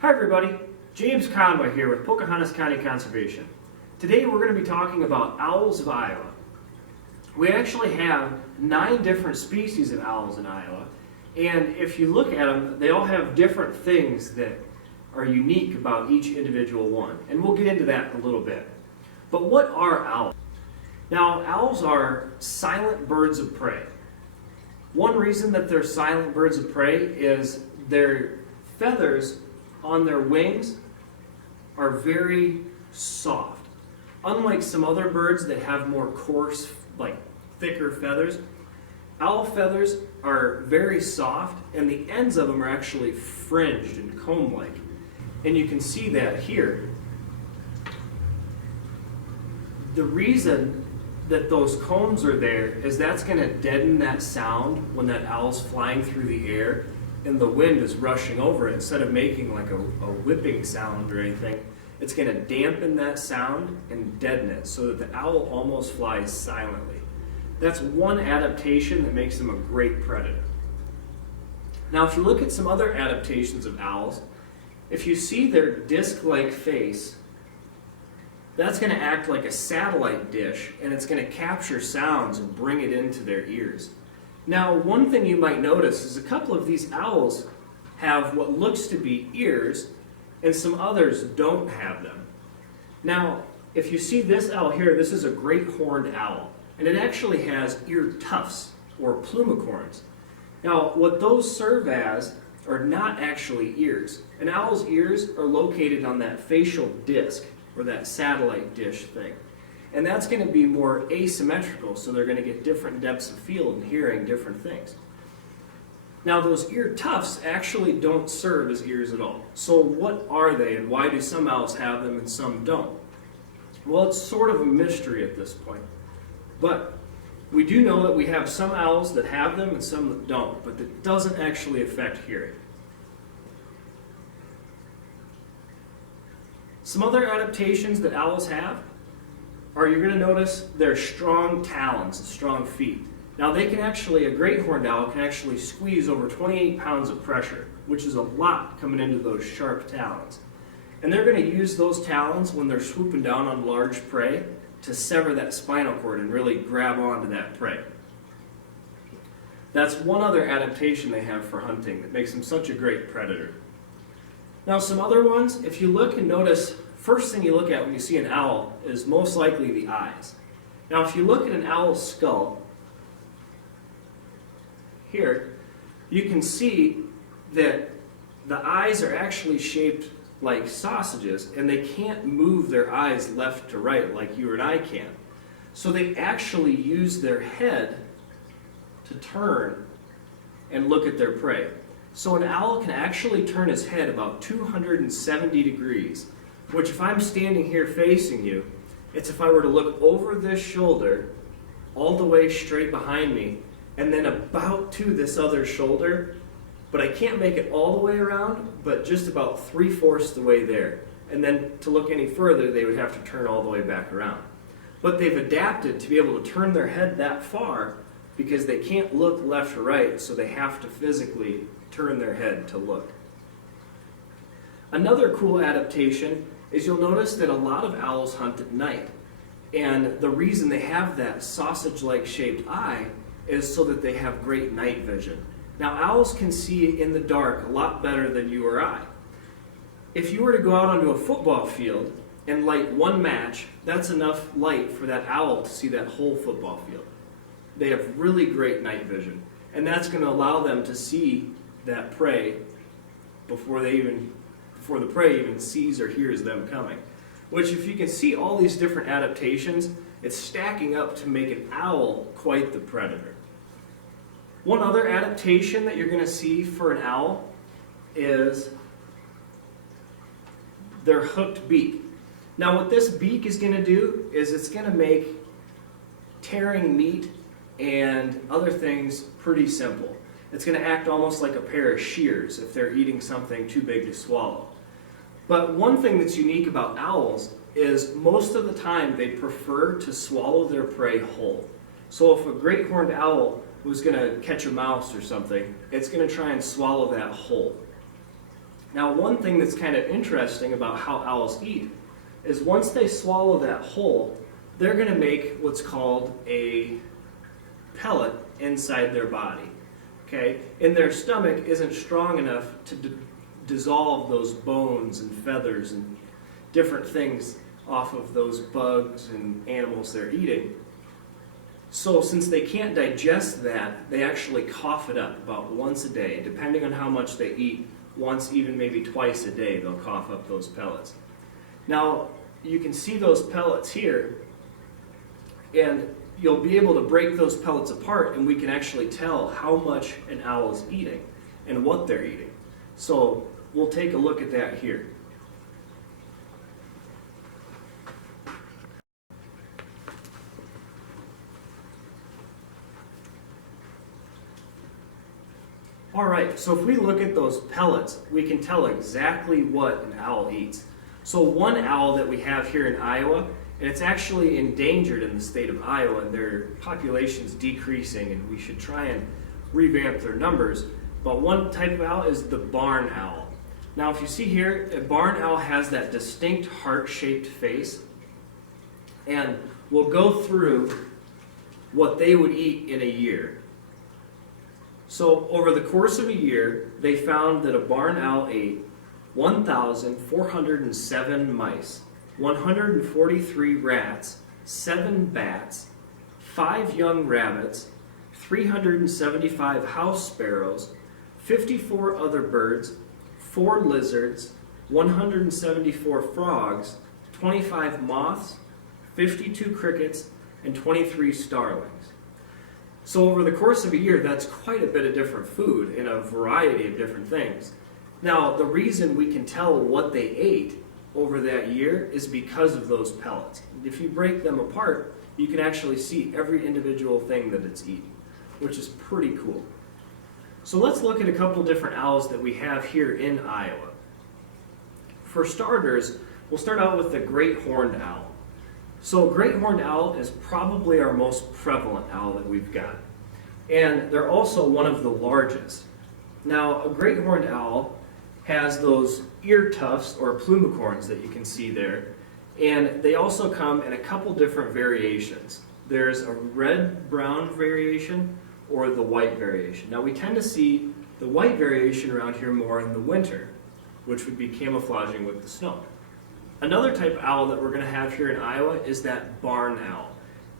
Hi everybody, James Conway here with Pocahontas County Conservation. Today we're going to be talking about owls of Iowa. We actually have 9 different species of owls in Iowa, and if you look at them, they all have different things that are unique about each individual one, and we'll get into that in a little bit. But what are owls? Now, owls are silent birds of prey. One reason that they're silent birds of prey is their feathers on their wings are very soft. Unlike some other birds that have more coarse, thicker feathers, owl feathers are very soft, and the ends of them are actually fringed and comb-like. And you can see that here. The reason that those combs are there is that's going to deaden that sound when that owl's flying through the air and the wind is rushing over it. Instead of making like a whipping sound or anything, it's going to dampen that sound and deaden it so that the owl almost flies silently. That's one adaptation that makes them a great predator. Now, if you look at some other adaptations of owls, if you see their disc-like face, that's going to act like a satellite dish, and it's going to capture sounds and bring it into their ears. Now, one thing you might notice is a couple of these owls have what looks to be ears, and some others don't have them. Now, if you see this owl here, this is a great horned owl, and it actually has ear tufts, or plumicorns. Now, what those serve as are not actually ears. An owl's ears are located on that facial disc, or that satellite dish thing. And that's going to be more asymmetrical, so they're going to get different depths of field and hearing different things. Now, those ear tufts actually don't serve as ears at all. So what are they, and why do some owls have them and some don't? Well, it's sort of a mystery at this point. But we do know that we have some owls that have them and some that don't, but that doesn't actually affect hearing. Some other adaptations that owls have are, you're going to notice their strong talons and strong feet. Now they can actually, a great horned owl can actually squeeze over 28 pounds of pressure, which is a lot coming into those sharp talons. And they're going to use those talons when they're swooping down on large prey to sever that spinal cord and really grab onto that prey. That's one other adaptation they have for hunting that makes them such a great predator. Now, some other ones, if you look and notice, first thing you look at when you see an owl is most likely the eyes. Now, if you look at an owl's skull, here, you can see that the eyes are actually shaped like sausages, and they can't move their eyes left to right like you and I can. So they actually use their head to turn and look at their prey. So an owl can actually turn his head about 270 degrees, which if I'm standing here facing you, it's if I were to look over this shoulder, all the way straight behind me, and then about to this other shoulder, but I can't make it all the way around, but just about 3/4 the way there. And then to look any further, they would have to turn all the way back around. But they've adapted to be able to turn their head that far because they can't look left or right, so they have to physically turn their head to look. Another cool adaptation is you'll notice that a lot of owls hunt at night. And the reason they have that sausage-like shaped eye is so that they have great night vision. Now, owls can see in the dark a lot better than you or I. If you were to go out onto a football field and light one match, that's enough light for that owl to see that whole football field. They have really great night vision, and that's going to allow them to see that prey before the prey even sees or hears them coming. Which, if you can see all these different adaptations, it's stacking up to make an owl quite the predator. One other adaptation that you're going to see for an owl is their hooked beak. Now, what this beak is going to do is it's going to make tearing meat and other things pretty simple. It's going to act almost like a pair of shears if they're eating something too big to swallow. But one thing that's unique about owls is most of the time they prefer to swallow their prey whole. So if a great horned owl was going to catch a mouse or something, it's going to try and swallow that whole. Now, one thing that's kind of interesting about how owls eat is once they swallow that whole, they're going to make what's called a pellet inside their body. Okay? And their stomach isn't strong enough to dissolve those bones and feathers and different things off of those bugs and animals they're eating. So since they can't digest that, they actually cough it up about once a day. Depending on how much they eat, once, even maybe twice a day, they'll cough up those pellets. Now, you can see those pellets here, and you'll be able to break those pellets apart, and we can actually tell how much an owl is eating and what they're eating. So we'll take a look at that here. All right, so if we look at those pellets, we can tell exactly what an owl eats. So one owl that we have here in Iowa, and it's actually endangered in the state of Iowa, and their population's decreasing, and we should try and revamp their numbers. But one type of owl is the barn owl. Now, if you see here, a barn owl has that distinct heart-shaped face, and we'll go through what they would eat in a year. So over the course of a year, they found that a barn owl ate 1,407 mice, 143 rats, 7 bats, 5 young rabbits, 375 house sparrows, 54 other birds, 4 lizards, 174 frogs, 25 moths, 52 crickets, and 23 starlings. So over the course of a year, that's quite a bit of different food in a variety of different things. Now, the reason we can tell what they ate over that year is because of those pellets. If you break them apart, you can actually see every individual thing that it's eating, which is pretty cool. So let's look at a couple different owls that we have here in Iowa. For starters, we'll start out with the great horned owl. So a great horned owl is probably our most prevalent owl that we've got. And they're also one of the largest. Now, a great horned owl has those ear tufts or plumicorns that you can see there. And they also come in a couple different variations. There's a red-brown variation or the white variation. Now, we tend to see the white variation around here more in the winter, which would be camouflaging with the snow. Another type of owl that we're going to have here in Iowa is that barn owl.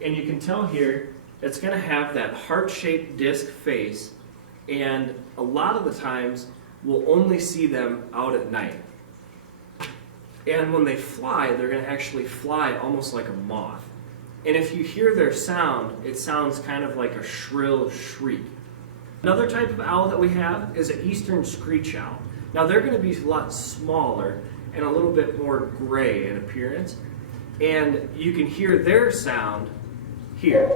And you can tell here, it's going to have that heart-shaped disc face, and a lot of the times, we'll only see them out at night. And when they fly, they're going to actually fly almost like a moth. And if you hear their sound, it sounds kind of like a shrill shriek. Another type of owl that we have is an eastern screech owl. Now, they're going to be a lot smaller and a little bit more gray in appearance, and you can hear their sound here.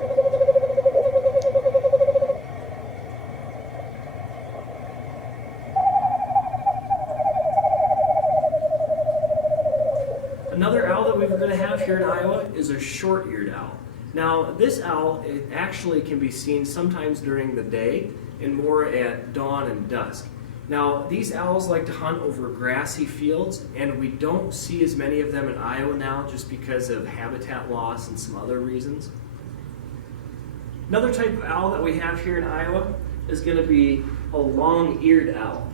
Another owl that we're going to have here in Iowa is a short-eared owl. Now, this owl, it actually can be seen sometimes during the day and more at dawn and dusk. Now, these owls like to hunt over grassy fields, and we don't see as many of them in Iowa now just because of habitat loss and some other reasons. Another type of owl that we have here in Iowa is going to be a long-eared owl,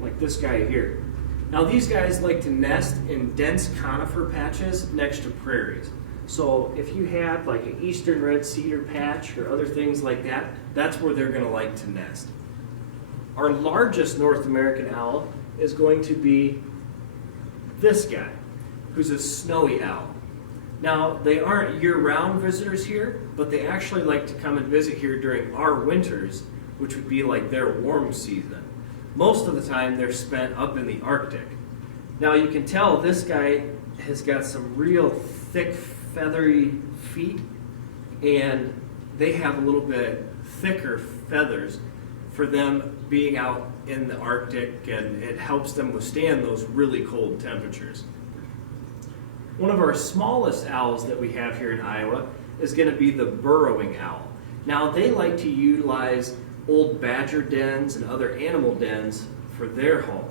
like this guy here. Now, these guys like to nest in dense conifer patches next to prairies. So if you have like an eastern red cedar patch or other things like that, that's where they're going to like to nest. Our largest North American owl is going to be this guy, who's a snowy owl. Now, they aren't year-round visitors here, but they actually like to come and visit here during our winters, which would be like their warm season. Most of the time, they're spent up in the Arctic. Now, you can tell this guy has got some real thick, feathery feet, and they have a little bit thicker feathers for them being out in the Arctic, and it helps them withstand those really cold temperatures. One of our smallest owls that we have here in Iowa is going to be the burrowing owl. Now, they like to utilize old badger dens and other animal dens for their home.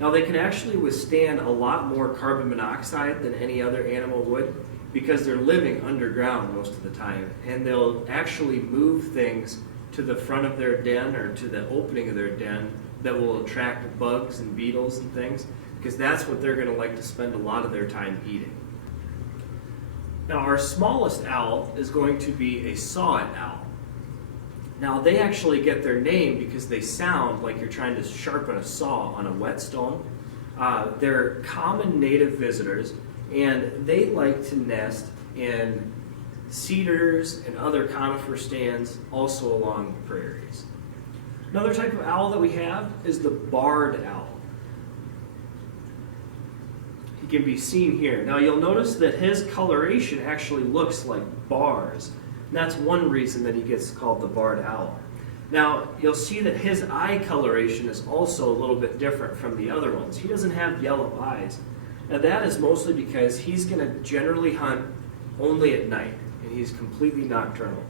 Now they can actually withstand a lot more carbon monoxide than any other animal would because they're living underground most of the time, and they'll actually move things to the front of their den or to the opening of their den that will attract bugs and beetles and things, because that's what they're going to like to spend a lot of their time eating. Now our smallest owl is going to be a saw-it owl. Now they actually get their name because they sound like you're trying to sharpen a saw on a whetstone. They're common native visitors, and they like to nest in cedars and other conifer stands, also along the prairies. Another type of owl that we have is the barred owl. He can be seen here. Now you'll notice that his coloration actually looks like bars. And that's one reason that he gets called the barred owl. Now you'll see that his eye coloration is also a little bit different from the other ones. He doesn't have yellow eyes. Now that is mostly because he's going to generally hunt only at night, and he's completely nocturnal.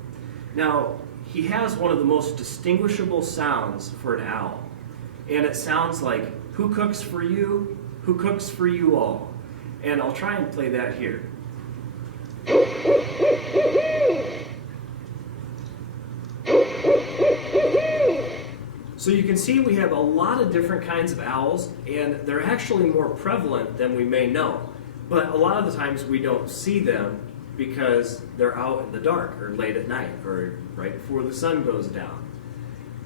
Now he has one of the most distinguishable sounds for an owl, and it sounds like, "Who cooks for you? Who cooks for you all?" And I'll try and play that here. So you can see we have a lot of different kinds of owls, and they're actually more prevalent than we may know. But a lot of the times we don't see them because they're out in the dark or late at night or right before the sun goes down.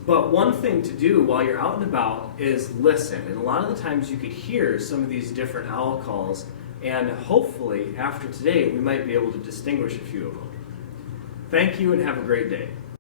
But one thing to do while you're out and about is listen. And a lot of the times you could hear some of these different owl calls, and hopefully after today we might be able to distinguish a few of them. Thank you and have a great day.